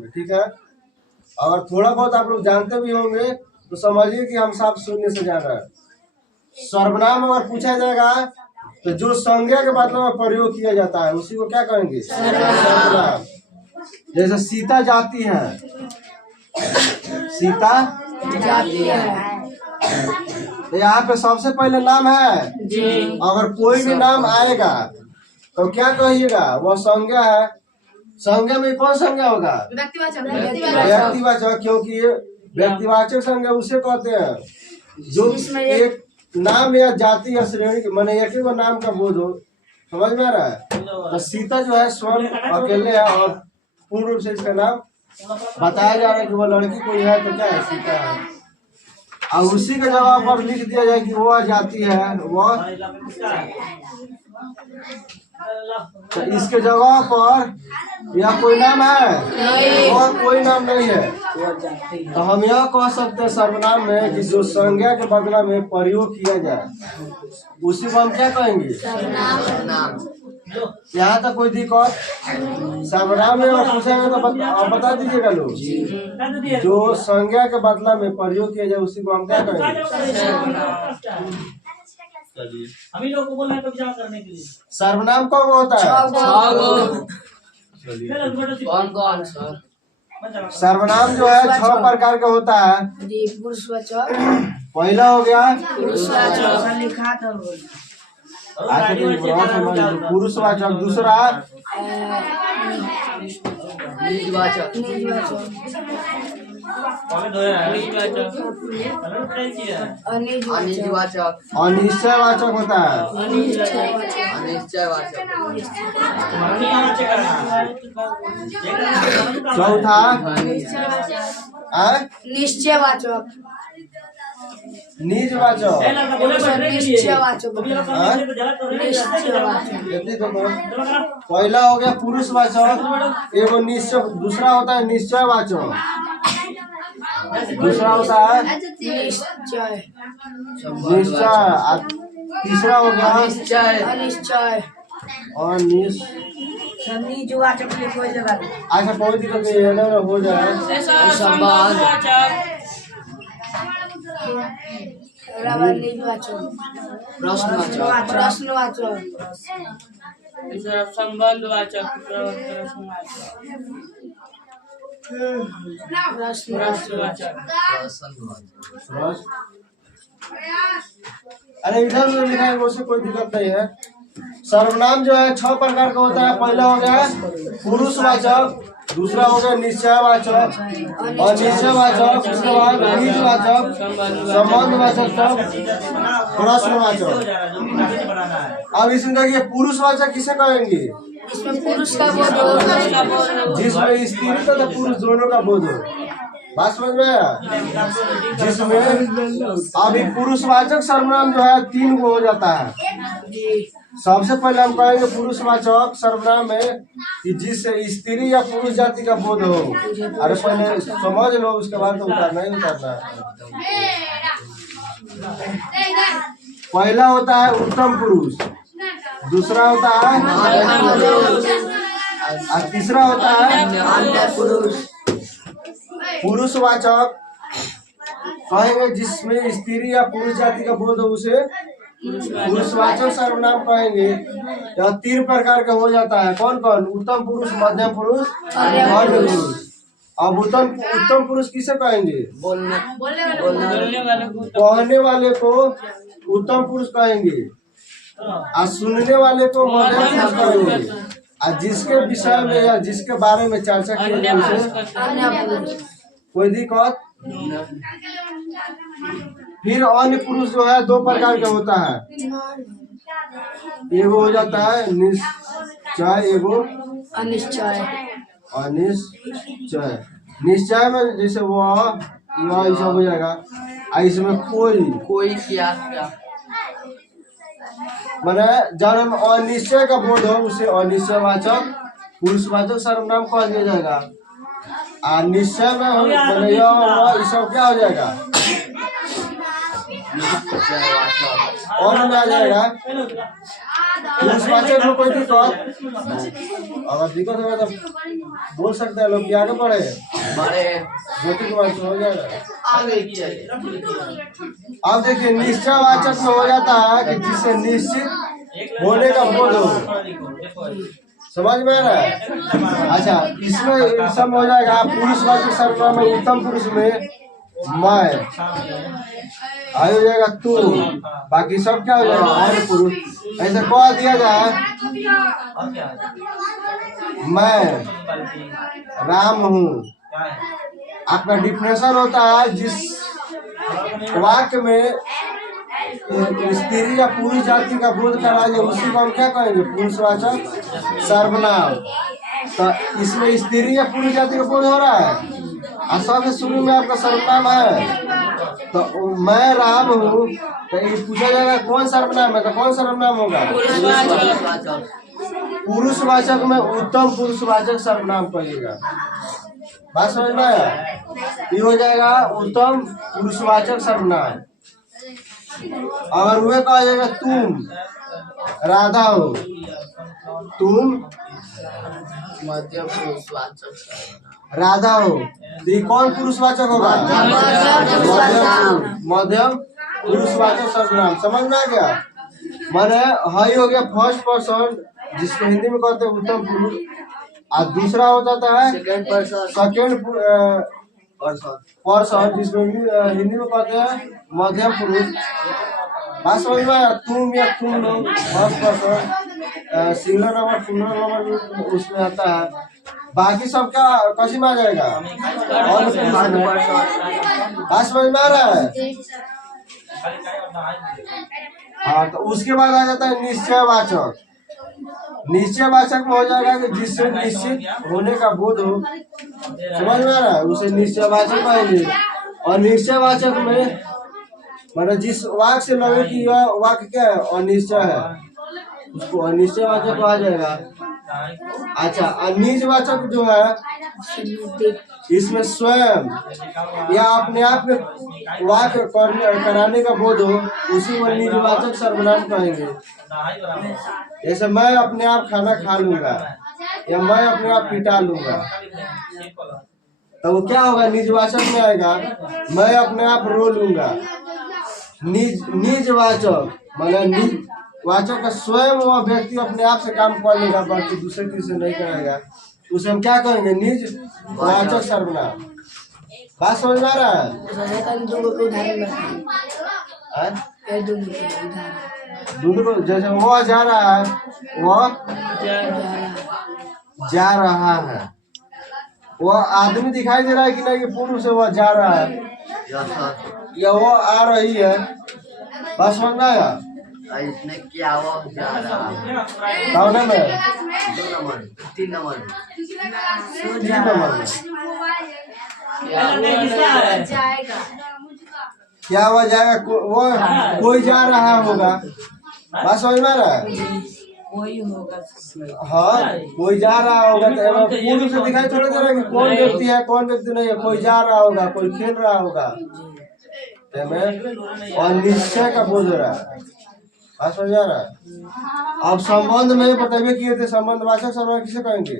होंगे। ठीक है, अगर थोड़ा बहुत आप लोग जानते भी होंगे तो समझिए कि हम साफ शून्य से जान रहे हैं। सर्वनाम अगर पूछा जाएगा तो जो संज्ञा के मतलब में प्रयोग किया जाता है उसी को क्या कहेंगे? सर्वनाम। जैसे सीता जाती है, सीता जाती है। यहाँ पे सबसे पहले नाम है जी। अगर कोई भी नाम आएगा तो क्या कहिएगा? वह संज्ञा है। संज्ञा में कौन संज्ञा होगा? व्यक्तिवाचक, क्योंकि ये व्यक्तिवाचक संज्ञा उसे कहते हैं जो एक नाम या जाति या श्रेणी माने एक ही नाम का बोध हो। समझ में आ रहा है? तो सीता जो है स्वयं अकेले है और पूर्ण रूप से इसका नाम बताया जा रहा है कि वो लड़की कोई है तो क्या है? सीता है। और उसी के जवाब पर लिख दिया जाए कि वह जाती है, वह तो इसके जवाब पर या कोई नाम है और कोई नाम नहीं है तो हम यह कह सकते हैं सर्वनाम में कि जो संज्ञा के बदला में प्रयोग किया जाए उसी को हम क्या कहेंगे? यहाँ तक कोई दिक्कत? सर्वनाम में और पूछेंगे तो बता दीजिएगा लोग। जो संज्ञा के बदला में प्रयोग किया जाए उसी को हम क्या कहेंगे? हम ही लोग को बोलना है तो विचार करने के लिए। सर्वनाम कौन होता है? कौन सर? सर्वनाम जो है 6 प्रकार का होता है। पुरुषवाचक पहला हो गया पुरुषवाचक, दूसरा निजवाचक, अनिजवाचक, अनिश्चयवाचक होता है। अनिश्चयवाचक, चौथा निश्चयवाचक, निजवाचक। निश्चयवाचक, पहला हो गया पुरुषवाचक, एगो निश्चय, दूसरा होता है निश्चयवाचक, दूसरा होता है निश्चय, निश्चय, तीसरा हो गया अनिश्चय और निजवाचक। अच्छा कोई दिक्कत नहीं है ना, हो जाए। प्रश्नवाचक, संबंधवाचक, अरे इधर में लिखा है उससे कोई दिक्कत नहीं है। सर्वनाम जो है 6 प्रकार का होता है। पहला हो गया पुरुषवाचक, दूसरा हो गया निश्चयवाचक, अनिश्चयवाचक, उसके बाद निजवाचक, संबंधवाचक, प्रश्नवाचक। अब इसमें देखिए पुरुषवाचक किसे कहेंगे? इसमें पुरुष का बोध हो, जिसमें स्त्री तथा पुरुष दोनों का बोध हो। बात समझ में आया? जिसमें अभी पुरुषवाचक सर्वनाम जो है 3 को हो जाता है। सबसे पहले हम कहेंगे पुरुषवाचक सर्वनाम में कि जिससे स्त्री या पुरुष जाति का बोध हो। अरे पहले समझ लो, उसके बाद तो उतारना ही उतारना है। पहला होता है उत्तम पुरुष, दूसरा होता है और तीसरा होता है पुरुषवाचक। कहेंगे जिसमें स्त्री या पुरुष जाति का बोध हो उसे पुरुषवाचक सर्वनाम कहेंगे। यह 3 प्रकार का हो जाता है। कौन कौन? उत्तम पुरुष, मध्यम पुरुष, मध्य पुरुष। अब उत्तम पुरुष किसे कहेंगे? कहने वाले को उत्तम पुरुष कहेंगे और सुनने वाले को मध्यम पुरुष कहेंगे और जिसके विषय में या जिसके बारे में चर्चा की जाए उसे कोई दिक्कत। फिर अन्य पुरुष जो है 2 प्रकार का होता है। एगो हो जाता है निश्चय, एगो अनिश्चय। अनिश्चय। निश्चय में जैसे वह यह सब हो जाएगा। इसमें कोई क्या मैंने जब हम अनिश्चय का बोध हो उसे अनिश्चयवाचक पुरुषवाचक सर्वनाम कह दिया जाएगा। और निश्चय में हम सब क्या हो जाएगा? और में आ जाएगा पुरुषवाचक में कोई दिक्कत, अगर दिक्कत होगा तो बोल सकते हैं लोग कि आगे बढ़े ज्योति कुमार से हो जाएगा। अब देखिए निश्चयवाचक में हो जाता है कि जिससे निश्चित होने का बोध हो, समझ में आ रहा है। अच्छा इसमें सब हो जाएगा पुरुषवाचक सर्वनाम में उत्तम पुरुष में मैं, आयु हो जाएगा तू, बाकी सब क्या हो जाएगा अन्य पुरुष। ऐसे कह दिया जाए मैं राम हूँ, आपका डिफिनेशन होता है जिस वाक्य में स्त्री या पुरुष जाति का बोध करा जाए उसी को हम क्या कहेंगे पुरुषवाचक सर्वनाम। तो इसमें स्त्री या पुरुष जाति का बोध हो रहा है और सबसे शुरू में आपका सर्वनाम है। तो मैं राम हूँ, तो ये पूछा जाएगा कौन सर्वनाम है, तो कौन सर्वनाम होगा पुरुषवाचक में उत्तम पुरुषवाचक सर्वनाम कहिएगा। बात समझ में आया, ये हो जाएगा उत्तम पुरुषवाचक सर्वनाम। अगर वह कहा जाएगा तुम राधा हो, तुम मध्यम पुरुषवाचक राधा हो, तो ये कौन पुरुषवाचक होगा मध्यम पुरुषवाचक सर्वनाम। समझ में आ गया, माने हई हो गया फर्स्ट पर्सन जिसको हिंदी में कहते हैं उत्तम पुरुष, और दूसरा होता है सेकेंड पर्सन जिसको हिंदी में कहते हैं मध्यम पुरुष। बात समझ में आया, तुम या तुम लोग first person, singular number plural number उसमें आता है। बाकी सब क्या कैसे में आ जाएगा और बात समझ में आ रहा है। हाँ तो उसके बाद आ जाता है निश्चयवाचक। निश्चयवाचक में हो जाएगा कि जिससे निश्चित होने का बोध हो, समझ में आ रहा है, उसे निश्चयवाचक कहेंगे। और निश्चयवाचक में मतलब जिस वाक्य से लगे कि यह वाक्य क्या है अनिश्चय है उसको अनिश्चयवाचक कहा जाएगा। अच्छा अनिजवाचक जो है इसमें स्वयं या अपने आप में वाक्य कराने का बोध हो उसी को निजवाचक सर्वनाम कहेंगे। जैसे मैं अपने आप खाना खा लूंगा या मैं अपने आप पिटा लूंगा, तो वो क्या होगा निजवाचक में आएगा मैं अपने आप रो लूंगा। निजवाचक मतलब निज वाचक का स्वयं वह व्यक्ति अपने आप से काम कर लेगा, बाकी दूसरे किसी से नहीं करेगा, उसे हम क्या कहेंगे निज वाचक सर्वनाम। बात समझ में आ रहा है। दूध को जैसे वह जा रहा है वह जा रहा है, वह आदमी दिखाई दे रहा है कि नहीं कि पुरुष से वह जा रहा है या वो आ रही है। बात समझ में आया। इसने क्या वो जा रहा है कौन में 3 नंबर क्या हुआ जाएगा वो कोई जा रहा होगा। बात समझ में आ रहा है। हाँ कोई जा रहा होगा तो पुरुष से दिखाई थोड़ा दे रहा है कि कौन व्यक्ति है कौन व्यक्ति नहीं है। कोई जा रहा होगा कोई खेल रहा होगा और निश्चय का बोध हो रहा है। बात समझ आ रहा है। अब संबंध में बताइए किए थे संबंध वाचक सर्वनाम किसे कहेंगे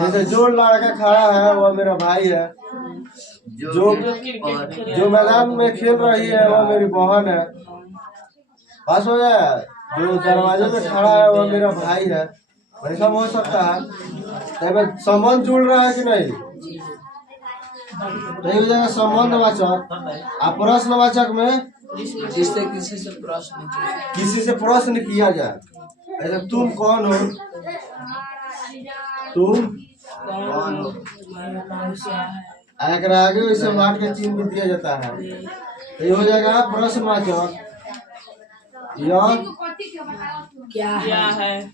जैसे जो लड़का खड़ा है वो मेरा भाई है, जो मैदान में खेल रही है वो मेरी बहन है। बात हो जाए जो दरवाजे पे खड़ा है वो मेरा भाई है, ऐसा हो सकता है। संबंध जुड़ रहा है कि नहीं, नहीं हो जाएगा संबंध वाचक। आप प्रश्नवाचक में जिससे किसी से प्रश्न किया जाए, ऐसा तुम कौन हो, तुम अगर आगे वैसे वाक्य के चिन्ह भी दिया जाता है तो ये हो जाएगा प्रश्नवाचक। यह क्या है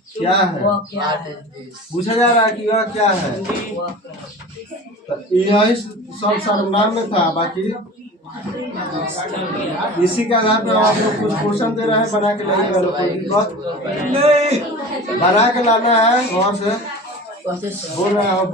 पूछा जा रहा है कि यह क्या है, तो यही सब सर्वनाम में था। बाकी इसी के आधार पर आप लोग कुछ क्वेश्चन दे रहे हैं, बना के लाइएगा। बना के लाना है वहाँ से बोल रहे हैं बोल